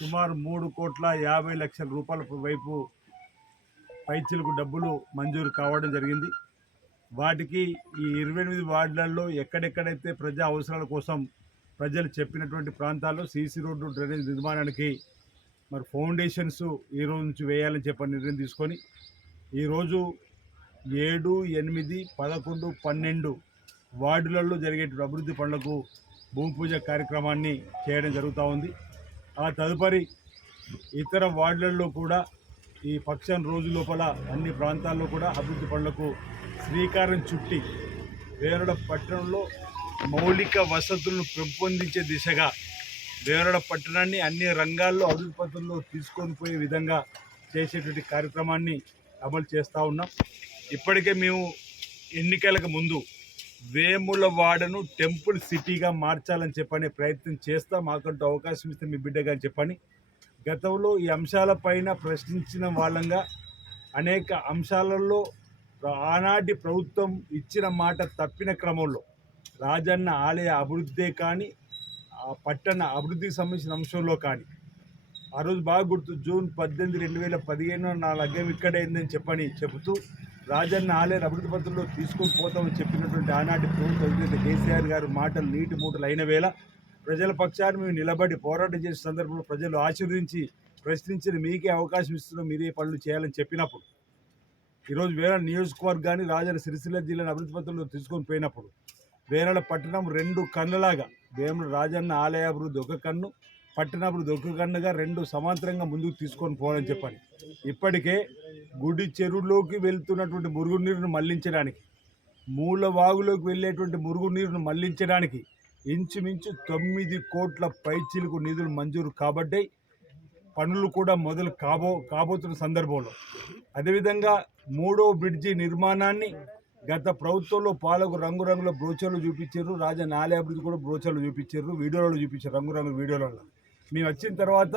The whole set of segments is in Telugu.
సుమారు మూడు కోట్ల యాభై లక్షల రూపాయల వైపు పైచీలకు డబ్బులు మంజూరు కావడం జరిగింది. వాటికి ఈ ఇరవై ఎనిమిది వార్డులలో ఎక్కడెక్కడైతే ప్రజా అవసరాల కోసం ప్రజలు చెప్పినటువంటి ప్రాంతాల్లో సీసీ రోడ్డు డ్రైనేజ్ నిర్మాణానికి మరి ఫౌండేషన్స్ ఈ రోజు నుంచి వేయాలని చెప్పని నిర్ణయం తీసుకొని ఈరోజు ఏడు ఎనిమిది పదకొండు పన్నెండు వార్డులలో జరిగేటువంటి అభివృద్ధి పనులకు భూమి పూజ కార్యక్రమాన్ని చేయడం జరుగుతూ ఉంది. ఆ తదుపరి ఇతర వార్డులలో కూడా ఈ పక్షం రోజు లోపల అన్ని ప్రాంతాల్లో కూడా అభివృద్ధి పనులకు శ్రీకారం చుట్టి వేరడ పట్టణంలో మౌలిక వసతులను పెంపొందించే దిశగా వేరడ పట్టణాన్ని అన్ని రంగాల్లో అభివృద్ధి పథంలో తీసుకొని పోయే విధంగా చేసేటువంటి కార్యక్రమాన్ని అమలు చేస్తూ ఉన్నాం. ఇప్పటికే మేము ఎన్నికలకు ముందు వేములవాడను టెంపుల్ సిటీగా మార్చాలని చెప్పని ప్రయత్నం చేస్తా. మాకంటూ అవకాశం ఇస్తే మీ బిడ్డగా అని చెప్పని. గతంలో ఈ అంశాలపైన ప్రశ్నించిన వాళ్ళంగా అనేక అంశాలలో ఆనాటి ప్రభుత్వం ఇచ్చిన మాట తప్పిన క్రమంలో రాజన్న ఆలయ అభివృద్ధే కానీ ఆ పట్టణ అభివృద్ధికి సంబంధించిన అంశంలో కానీ ఆ రోజు బాగా గుర్తు జూన్ పద్దెనిమిది రెండు వేల పదిహేను నా లగ్గం ఇక్కడైందని చెప్పని చెబుతూ రాజన్న ఆలయ అభివృద్ధి పత్రంలో తీసుకొని పోతామని చెప్పినటువంటి ఆనాటి ప్రభుత్వ అధినేత కేసీఆర్ గారు మాటలు నీటి మూటలు అయిన వేళ ప్రజల పక్షాన్ని మేము నిలబడి పోరాటం చేసే సందర్భంలో ప్రజలు ఆశీర్వదించి ప్రశ్నించిన మీకే అవకాశం ఇస్తున్నాం మీరే పనులు చేయాలని చెప్పినప్పుడు ఈరోజు వేరే నియోజకవర్గాన్ని రాజన్న సిరిసిల్ల జిల్లాను అభివృద్ధి పత్రంలో తీసుకొని పోయినప్పుడు వేరేల పట్టణం రెండు కన్నులాగా వేముల రాజన్న ఆలయ అభివృద్ధి ఒక కన్ను పట్టినప్పుడు ఒక రెండు సమాంతరంగా ముందుకు తీసుకొని పోవాలని చెప్పాలి. ఇప్పటికే గుడి చెరువులోకి వెళ్తున్నటువంటి మురుగునీరును మళ్ళించడానికి మూల వాగులోకి వెళ్ళేటువంటి మురుగునీరును మళ్ళించడానికి ఇంచుమించు తొమ్మిది కోట్ల పైచీలకు నిధులు మంజూరు కాబట్టి పనులు కూడా మొదలు కాబో కాబోతున్న సందర్భంలో. అదేవిధంగా మూడో బ్రిడ్జి నిర్మాణాన్ని గత ప్రభుత్వంలో పాలకు రంగురంగుల బ్రోచర్లు చూపించారు. రాజన్న ఆలయ అభివృద్ధి కూడా బ్రోచర్లు చూపించారు వీడియోలలో చూపించారు రంగురంగుల వీడియోలలో. మేము వచ్చిన తర్వాత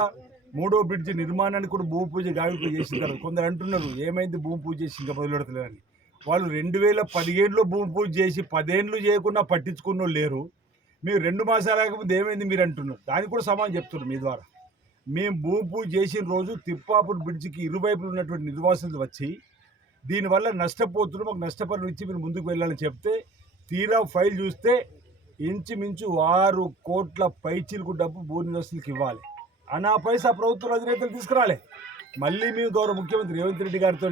మూడో బ్రిడ్జి నిర్మాణానికి కూడా భూమి పూజ గావిపూజ చేసిన తర్వాత కొందరు అంటున్నారు ఏమైంది భూమి పూజ చేసి ఇంకా మొదలెడతలేదని వాళ్ళు రెండు వేల పదిహేడులో భూమి పూజ చేసి పదేండ్లు చేయకుండా పట్టించుకున్న లేరు. మీరు రెండు మాసాలు లేకపోతే ఏమైంది మీరు అంటున్నారు. దానికి కూడా సమాధానం చెప్తున్నారు మీ ద్వారా. మేము భూమి పూజ చేసిన రోజు తిప్పాపూర్ బ్రిడ్జికి ఇరువైపులు ఉన్నటువంటి నిర్వాసులు వచ్చి దీనివల్ల నష్టపోతున్నాం మాకు నష్టపరిచి ఇచ్చి మీరు ముందుకు వెళ్ళాలని చెప్తే తీరా ఫైల్ చూస్తే ఇంచుమించు ఆరు కోట్ల పైచీలకు డబ్బు భూ నివాసులకు ఇవ్వాలి. అనా పైసా ప్రభుత్వం అధినేతలు తీసుకురాలే. మళ్ళీ మేము గౌరవ ముఖ్యమంత్రి రేవంత్ రెడ్డి గారితో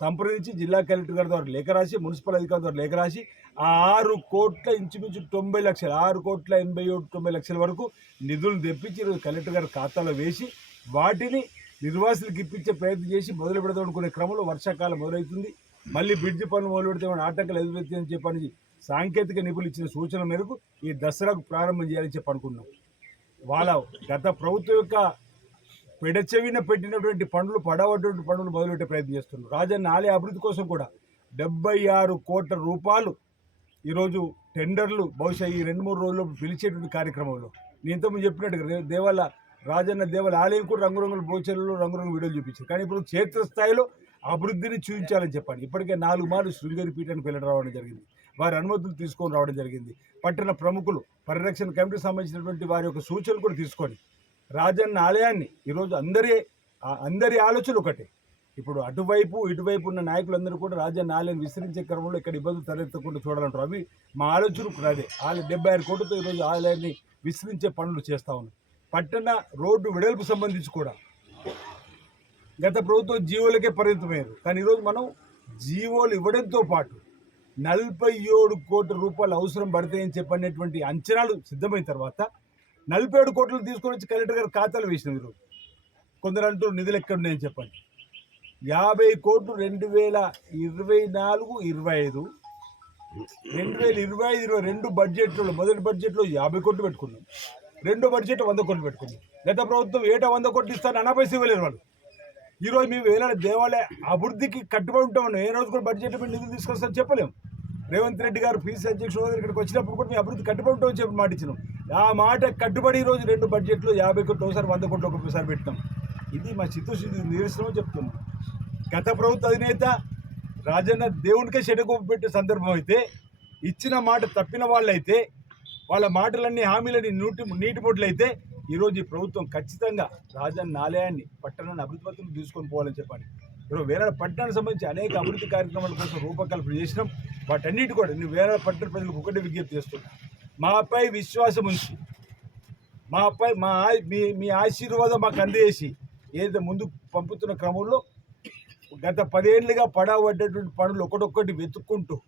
సంప్రదించి జిల్లా కలెక్టర్ గారి ద్వారా లేఖ రాసి మున్సిపల్ అధికారి ద్వారా లేఖ రాసి ఆ ఆరు కోట్ల ఇంచుమించు తొంభై లక్షలు ఆరు కోట్ల ఎనభై ఏడు తొంభై లక్షల వరకు నిధులు తెప్పించి ఈరోజు కలెక్టర్ గారి ఖాతాలో వేసి వాటిని నిర్వాసులకు ఇప్పించే ప్రయత్నం చేసి మొదలు పెడదాం అనుకునే క్రమంలో వర్షాకాలం మొదలవుతుంది. మళ్ళీ బ్రిడ్జి పనులు మొదలు పెడితే ఆటంకాలు ఎదురెత్తాయని చెప్పని సాంకేతిక నిపుణులు ఇచ్చిన సూచన మేరకు ఈ దసరాకు ప్రారంభం చేయాలని చెప్పి అనుకున్నాం వాళ్ళ గత ప్రభుత్వం యొక్క పెడచెవిన పెట్టినటువంటి పనులు పడవటువంటి పనులు మొదలుపెట్టే ప్రయత్నం చేస్తున్నారు. రాజన్న ఆలయ అభివృద్ధి కోసం కూడా డెబ్బై ఆరు కోట్ల రూపాయలు ఈరోజు టెండర్లు బహుశా ఈ రెండు మూడు రోజుల్లో పిలిచేటువంటి కార్యక్రమంలో. నేను ఇంతకుముందు చెప్పినట్టుగా దేవాల రాజన్న దేవాల ఆలయం కూడా రంగురంగుల భోచనలు రంగురంగు వీడియోలు చూపించారు కానీ ఇప్పుడు క్షేత్రస్థాయిలో అభివృద్ధిని చూపించాలని చెప్పండి ఇప్పటికే నాలుగు మార్లు శృంగేరి పీఠానికి వెళ్ళడం రావడం జరిగింది. వారి అనుమతులు తీసుకొని రావడం జరిగింది. పట్టణ ప్రముఖులు పరిరక్షణ కమిటీకి సంబంధించినటువంటి వారి యొక్క సూచనలు కూడా తీసుకొని రాజన్న ఆలయాన్ని ఈరోజు అందరి అందరి ఆలోచన ఒకటే. ఇప్పుడు అటువైపు ఇటువైపు ఉన్న నాయకులందరూ కూడా రాజన్న ఆలయం విస్తరించే క్రమంలో ఇక్కడ ఇబ్బందులు తలెత్తకుండా చూడాలంటారు. అవి మా ఆలోచన కూడా అదే ఆలయ డెబ్బై ఆరు కోట్లతో ఈరోజు ఆలయాన్ని విస్తరించే పనులు చేస్తా ఉన్నాం. పట్టణ రోడ్డు వెడల్పు సంబంధించి కూడా గత ప్రభుత్వం జీవోలకే పరిమితమయ్యారు కానీ ఈరోజు మనం జీవోలు ఇవ్వడంతో పాటు నలభై ఏడు కోట్ల రూపాయలు అవసరం పడతాయని చెప్పనేటువంటి అంచనాలు సిద్ధమైన తర్వాత నలభై ఏడు కోట్లు తీసుకొని వచ్చి కలెక్టర్ గారు ఖాతాలు వేసినాం ఈరోజు. కొందరు అంటూ నిధులు ఎక్కడ ఉన్నాయని చెప్పండి యాభై కోట్లు రెండు వేల ఇరవై నాలుగు ఇరవై ఐదు. రెండు వేల ఇరవై ఐదు ఇరవై రెండు బడ్జెట్లో మొదటి బడ్జెట్లో యాభై కోట్లు పెట్టుకున్నాం. రెండో బడ్జెట్ వంద కోట్లు పెట్టుకున్నాం. గత ప్రభుత్వం ఏటా వంద కోట్లు ఇస్తాను అనా పైసలు ఇవ్వలేరు వాళ్ళు. ఈరోజు మేము వేలాడ దేవాలయ అభివృద్ధికి కట్టుబడి ఉంటామని ఏ రోజు కూడా బడ్జెట్ మీద నిధులు తీసుకొస్తామని చెప్పలేము రేవంత్ రెడ్డి గారు పీసీ అధ్యక్షుడు గారు ఇక్కడికి వచ్చినప్పుడు కూడా మేము అభివృద్ధి కట్టుబడి ఉంటామని చెప్పి మాట ఇచ్చినాం. ఆ మాట కట్టుబడి ఈ రోజు రెండు బడ్జెట్లు యాభై కోట్లు ఒకసారి వంద కోట్లు ఒక్కొక్కసారి పెట్టినాం. ఇది మా చిత్తశుద్ధి నిరసనం చెప్తున్నాం. గత ప్రభుత్వ అధినేత రాజన్న దేవునికే చెడుకోపు పెట్టే సందర్భం అయితే ఇచ్చిన మాట తప్పిన వాళ్ళైతే వాళ్ళ మాటలన్నీ హామీలని నూటి నీటి అయితే ఈరోజు ఈ ప్రభుత్వం ఖచ్చితంగా రాజన్న ఆలయాన్ని పట్టణాన్ని అభివృద్ధి తీసుకొని పోవాలని చెప్పండి. ఈరోజు వేరే పట్టణానికి సంబంధించి అనేక అభివృద్ధి కార్యక్రమాల కోసం రూపకల్పన చేసినాం. వాటన్నిటి కూడా నేను వేరే పట్టణ ప్రజలకు ఒకటి విజ్ఞప్తి చేస్తున్నా. మాపై విశ్వాసం ఉంచి మాపై మా ఆ- మీ మీ ఆశీర్వాదం మాకు అందజేసి ఏదైతే ముందుకు పంపుతున్న క్రమంలో గత పదేళ్ళుగా పడబడ్డటువంటి పనులు ఒకటొక్కటి వెతుక్కుంటూ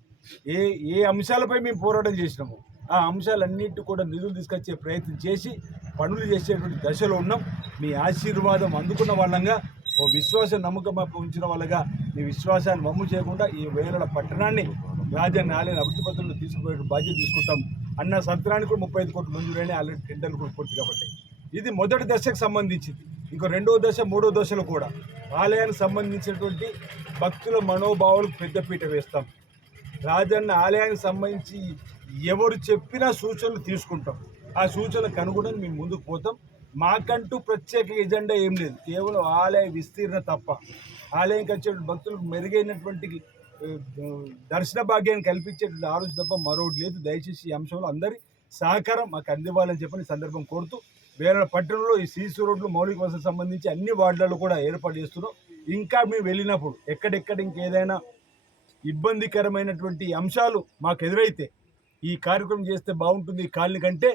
ఏ ఏ అంశాలపై మేము పోరాటం చేసినాము ఆ అంశాలన్నింటి కూడా నిధులు తీసుకొచ్చే ప్రయత్నం చేసి పనులు చేసేటువంటి దశలో ఉన్నాం. మీ ఆశీర్వాదం అందుకున్న వాళ్ళంగా ఓ విశ్వాస నమ్మకం ఉంచిన వాళ్ళగా మీ విశ్వాసాన్ని మమ్ము చేయకుండా ఈ వేలల పట్టణాన్ని రాజధాని ఆలయ అభివృద్ధి పత్రంలో తీసుకుపోయే బాధ్యత తీసుకుంటాం. అన్న సత్రానికి కూడా ముప్పై ఐదు కోట్లు మంజూరైనా ఆల్రెడీ టెండర్లు కూడా పూర్తి కాబట్టి. ఇది మొదటి దశకు సంబంధించింది. ఇంకో రెండో దశ మూడో దశలో కూడా ఆలయానికి సంబంధించినటువంటి భక్తుల మనోభావాలకు పెద్దపీట వేస్తాం. రాజన్న ఆలయానికి సంబంధించి ఎవరు చెప్పినా సూచనలు తీసుకుంటాం. ఆ సూచనలకు అనుగుణంగా మేము ముందుకు పోతాం. మాకంటూ ప్రత్యేక ఎజెండా ఏం లేదు. కేవలం ఆలయ విస్తీర్ణ తప్ప ఆలయంకి వచ్చే భక్తులకు మెరుగైనటువంటి దర్శన భాగ్యాన్ని కల్పించేటువంటి ఆలోచన తప్ప మరొకటి లేదు. దయచేసి ఈ అంశంలో అందరి సహకారం మాకు అందివ్వాలని చెప్పని సందర్భం కోరుతూ వేరే పట్టణంలో ఈ సీసీ రోడ్లు మౌలిక వసతి సంబంధించి అన్ని వార్డులలో కూడా ఏర్పాటు చేస్తున్నాం. ఇంకా మేము వెళ్ళినప్పుడు ఎక్కడెక్కడ ఇంకేదైనా ఇబ్బందికరమైనటువంటి అంశాలు మాకు ఎదురైతే ఈ కార్యక్రమం చేస్తే బాగుంటుంది. కాళ్ళని కాలనీ కంటే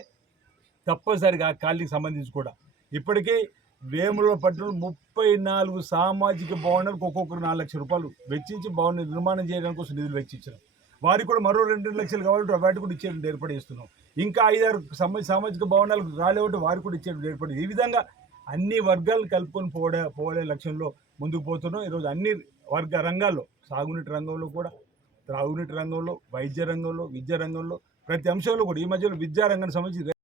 తప్పనిసరిగా ఆ కాలనీకి సంబంధించి కూడా. ఇప్పటికీ వేముల పట్టణం ముప్పై నాలుగు సామాజిక భవనాలకు ఒక్కొక్కరు నాలుగు లక్షల రూపాయలు వెచ్చించి భవన నిర్మాణం చేయడానికి కోసం నిధులు వెచ్చించారు వారికి కూడా మరో రెండు లక్షలు కావాలంటే వాటి కూడా ఇచ్చేటువంటి ఏర్పాటు చేస్తున్నాం. ఇంకా ఐదారు సామాజిక భవనాలు రాలేవంటే వారికి కూడా ఇచ్చేటువంటి ఏర్పాటు ఈ విధంగా అన్ని వర్గాలు కలుపుకొని పోడే పోలే లక్ష్యంలో ముందుకు పోతున్నాం. ఈరోజు అన్ని వర్గ రంగాల్లో సాగునీటి రంగంలో కూడా త్రాగునీటి రంగంలో వైద్య రంగంలో విద్యా రంగంలో ప్రతి అంశంలో కూడా ఈ మధ్యలో విద్యారంగానికి సంబంధించి